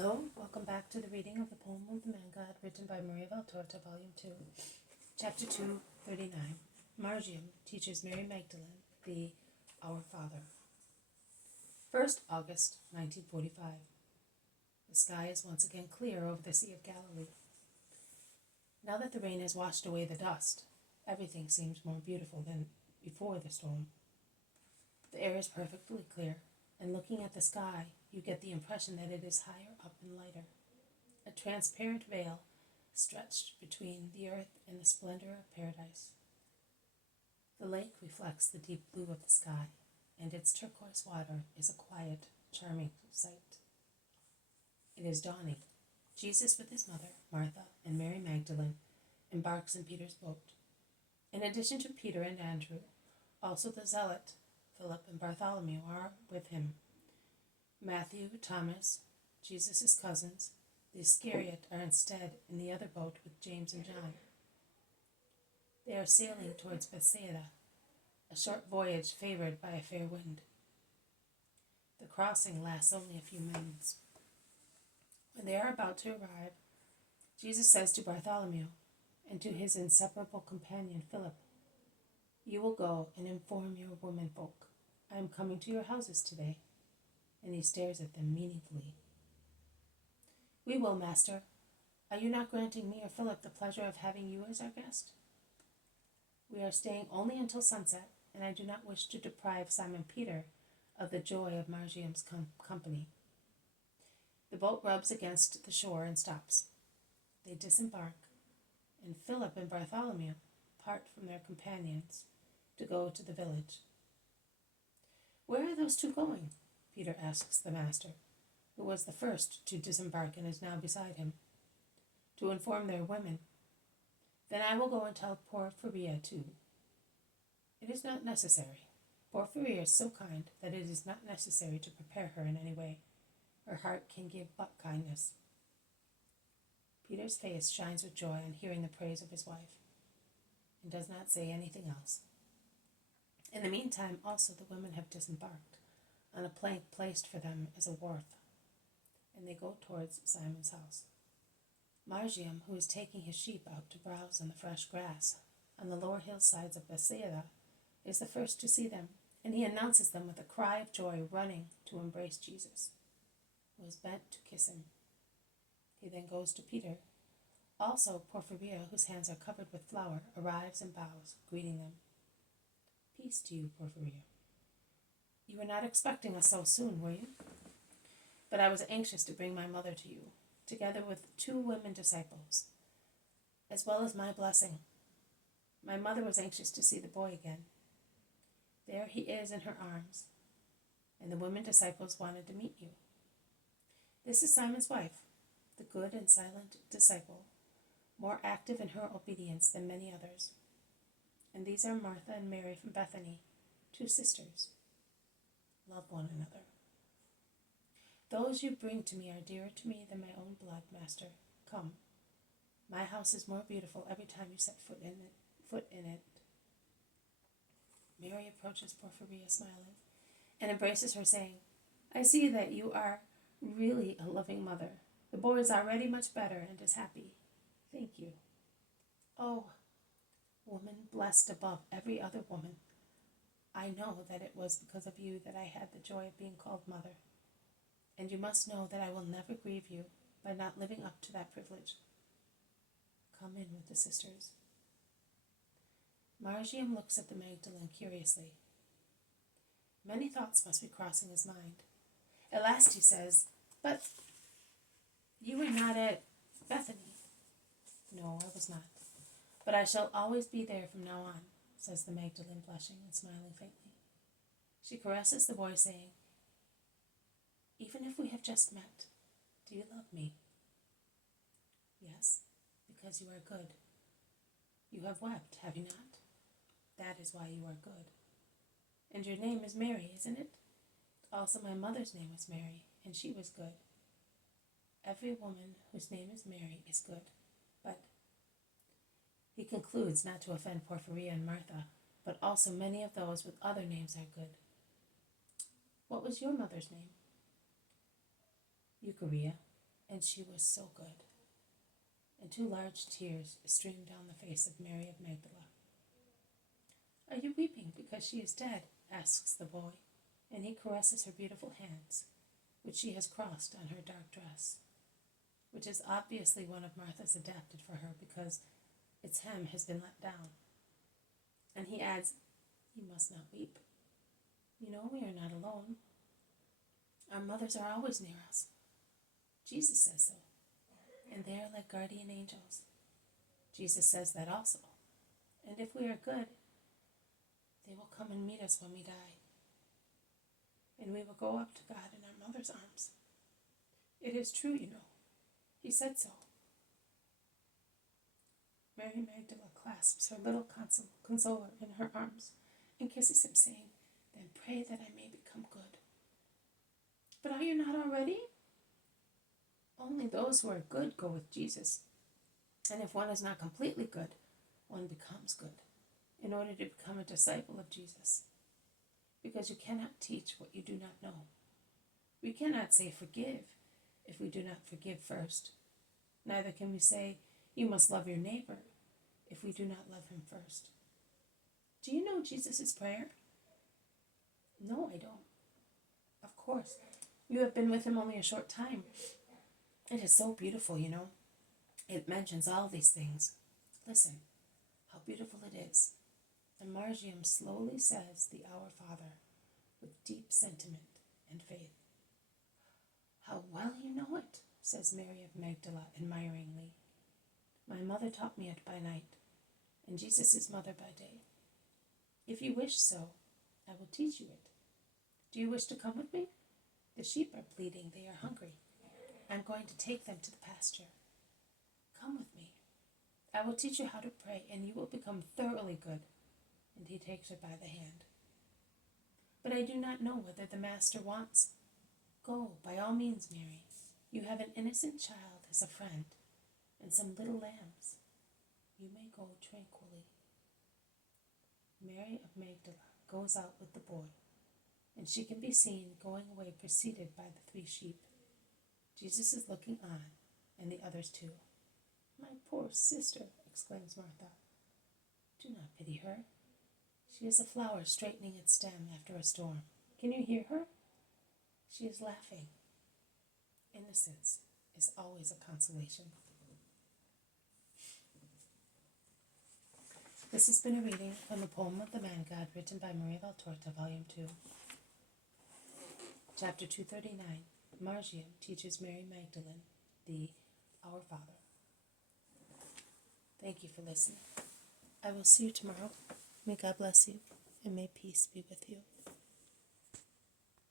Hello, welcome back to the reading of the poem of the Man God, written by Maria Valtorta, Volume 2, Chapter 2, 39. Margium teaches Mary Magdalene the Our Father. 1st August, 1945. The sky is once again clear over the Sea of Galilee. Now that the rain has washed away the dust, everything seems more beautiful than before the storm. The air is perfectly clear, and looking at the sky, you get the impression that it is higher up and lighter. A transparent veil stretched between the earth and the splendor of paradise. The lake reflects the deep blue of the sky, and its turquoise water is a quiet, charming sight. It is dawning. Jesus with his mother, Martha, and Mary Magdalene embarks in Peter's boat. In addition to Peter and Andrew, also the zealot, Philip and Bartholomew are with him. Matthew, Thomas, Jesus' cousins, the Iscariot are instead in the other boat with James and John. They are sailing towards Bethsaida, a short voyage favored by a fair wind. The crossing lasts only a few minutes. When they are about to arrive, Jesus says to Bartholomew and to his inseparable companion Philip, "You will go and inform your womenfolk. I am coming to your houses today." And he stares at them meaningfully. "We will, Master. Are you not granting me or Philip the pleasure of having you as our guest?" "We are staying only until sunset, and I do not wish to deprive Simon Peter of the joy of Margium's company." The boat rubs against the shore and stops. They disembark, and Philip and Bartholomew part from their companions to go to the village. "Where are those two going?" Peter asks the master, who was the first to disembark and is now beside him. "To inform their women." "Then I will go and tell Porphyria too." "It is not necessary. Porphyria is so kind that it is not necessary to prepare her in any way. Her heart can give but kindness." Peter's face shines with joy on hearing the praise of his wife, and does not say anything else. In the meantime, also the women have disembarked on a plank placed for them as a wharf, and they go towards Simon's house. Margium, who is taking his sheep out to browse on the fresh grass on the lower hillsides of Bethsaida, is the first to see them, and he announces them with a cry of joy, running to embrace Jesus, who is bent to kiss him. He then goes to Peter. Also Porphyria, whose hands are covered with flour, arrives and bows, greeting them. "Peace to you, Porphyria. You were not expecting us so soon, were you?" "But I was anxious to bring my mother to you, together with 2 women disciples, as well as my blessing. My mother was anxious to see the boy again. There he is in her arms, and the women disciples wanted to meet you. This is Simon's wife, the good and silent disciple, more active in her obedience than many others. And these are Martha and Mary from Bethany, 2 sisters. Love one another. Those you bring to me are dearer to me than my own blood, Master. Come. My house is more beautiful every time you set foot in it. Mary approaches Porphyria smiling and embraces her, saying, "I see that you are really a loving mother. The boy is already much better and is happy. Thank you. Oh, woman blessed above every other woman, I know that it was because of you that I had the joy of being called mother. And you must know that I will never grieve you by not living up to that privilege. Come in with the sisters." Margium looks at the Magdalene curiously. Many thoughts must be crossing his mind. At last he says, "But you were not at Bethany." "No, I was not. But I shall always be there from now on," says the Magdalene, blushing and smiling faintly. She caresses the boy, saying, "Even if we have just met, do you love me?" "Yes, because you are good. You have wept, have you not? That is why you are good. And your name is Mary, isn't it? Also my mother's name was Mary, and she was good. Every woman whose name is Mary is good, but..." He concludes not to offend Porphyria and Martha, but also many of those with other names are good. "What was your mother's name?" "Eucharia." and she was so good. And 2 large tears streamed down the face of Mary of Magdala. Are you weeping because she is dead? Asks the boy, and he caresses her beautiful hands, which she has crossed on her dark dress, which is obviously one of Martha's adapted for her because its hem has been let down. And he adds, You must not weep. You know we are not alone. Our mothers are always near us. Jesus says so, and they are like guardian angels. Jesus says that also. And if we are good, they will come and meet us when we die. And we will go up to God in our mother's arms. It is true, you know. He said so. Mary Magdalene clasps her little consoler in her arms and kisses him, saying, Then pray that I may become good. But are you not already? Only those who are good go with Jesus. And if one is not completely good, one becomes good in order to become a disciple of Jesus. Because you cannot teach what you do not know. We cannot say forgive if we do not forgive first. Neither can we say you must love your neighbor if we do not love him first. Do you know Jesus' prayer? No, I don't. Of course, you have been with him only a short time. It is so beautiful, you know. It mentions all these things. Listen, how beautiful it is. And Margium slowly says the Our Father with deep sentiment and faith. How well you know it, says Mary of Magdala admiringly. My mother taught me it by night, and Jesus' mother by day. If you wish so, I will teach you it. Do you wish to come with me? The sheep are bleating, they are hungry. I'm going to take them to the pasture. Come with me. I will teach you how to pray, and you will become thoroughly good. And he takes her by the hand. But I do not know whether the Master wants. Go, by all means, Mary. You have an innocent child as a friend, and some little lambs. You may go tranquilly. Mary of Magdala goes out with the boy, and she can be seen going away preceded by the 3 sheep. Jesus is looking on, and the others too. My poor sister, exclaims Martha. Do not pity her. She is a flower straightening its stem after a storm. Can you hear her? She is laughing. Innocence is always a consolation. This has been a reading from the poem of the Man God written by Maria Valtorta, Volume 2. Chapter 239. Margium teaches Mary Magdalene the Our Father. Thank you for listening. I will see you tomorrow. May God bless you, and may peace be with you.